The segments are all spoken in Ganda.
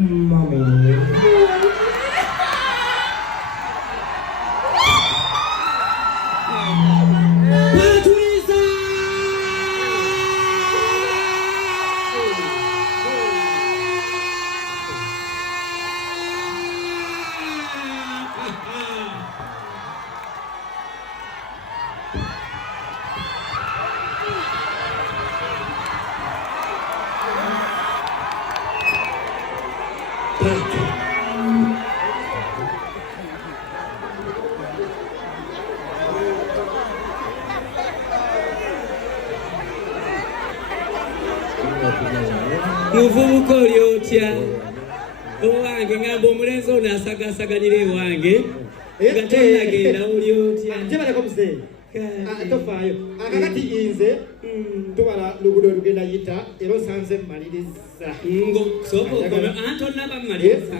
Mommy. Muvubuka oli otya owange ngamba omulenzi ono asagasaganira ewange nga tonnagenda oli otya Tebaleko muzeeyi tofaayo akakati inze tubala luguudo olugenda yita era osanze mmaliriza sooka okome tonnaba mmaliriza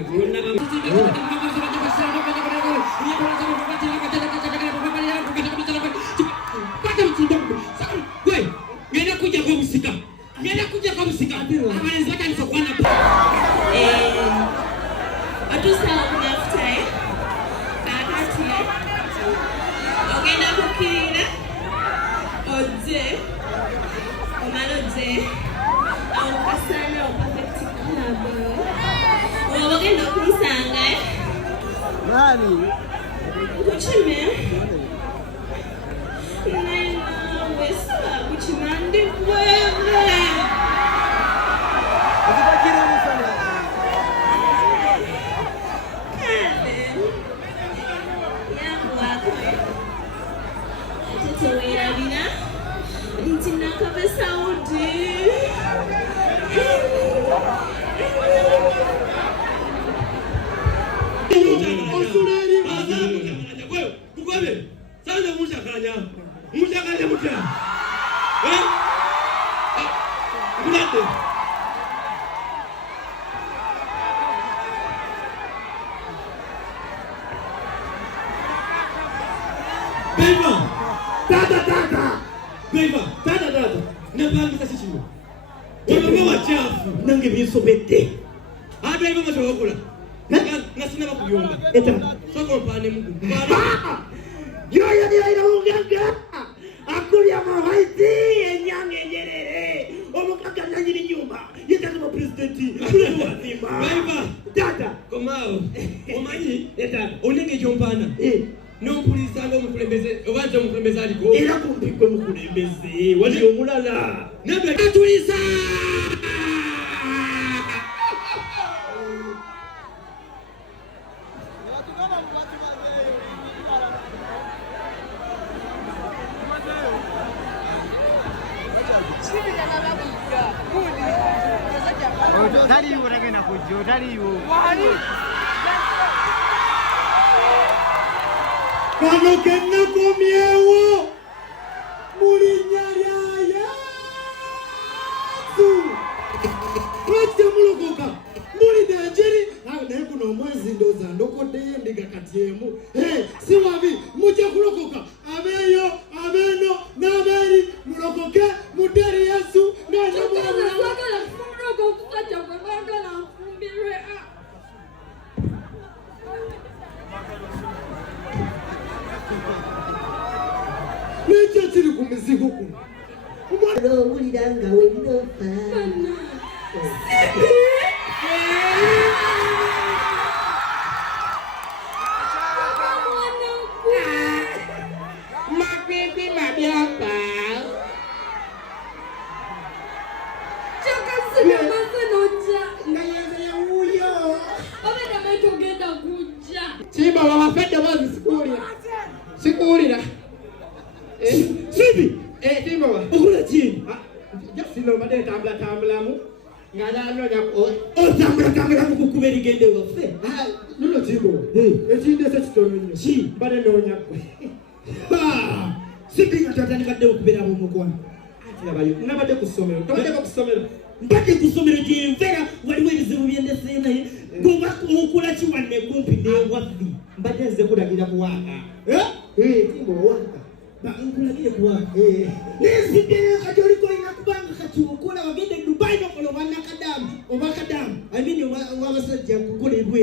ngenda kujjako obusika abalenzi batandisa okwana otusala okunafutae kakati ogenda kukkirira ojje omala ojje awo kasana opafekti club oba ogenda okunsanga kukime nainawe saba kukimandi bwebe nange byensobedde abaiba masokula nasina bakuyomba soko mpane mugu yoyo niyoira uganga akulya mawaiti enyanga enyerere omukaga nanyini nyumba yetazima presidenti kule wazima baiba tata komao omanyi onenge jompana n'ompulisanga omukulembeze obanza omukulembeze aliko era kumpikwe mukulembeze wali omulala nabwe atulisa Taliwo tagenda kujja taliwo kano kennakomyewo mulinnya lya Yesu lwaki mulokoka mulidde enjiri naye guno omwezi ndooza ndokoddeyo endiga kati emu si wabi mujja kulokoka abeeyo abeeno n'abeeri mulokoke mudde eri Yesu n'ekyo kiri ku mizigo kuno owulira nga wendofa mapipi mabyopa Simba wabafedde bazi sikuwulira Simbi Simba wa okola ki jasino mbadde ntambula nga nanoonya otambula kukuba erigende waffe luno Simba ekindese kitono nnyo mbadde noonya ggwe Simbi nga tatandikadde okubeera mu mukwano atirabayo nabadde ku ssomero tabaddeko ku ssomero mbadde ku ssomero gyenvera waliwo ebizibu byendese naye goba okula kiwanne kumpi newaffi mbadde nze kulagira kuwanga Simba owanka nkulagire kuwanga neziddeyo kati oliko olina kubanga kati okola wagende Dubai nokola oba nakadamu oba kadamu w'abasajja kukolebwe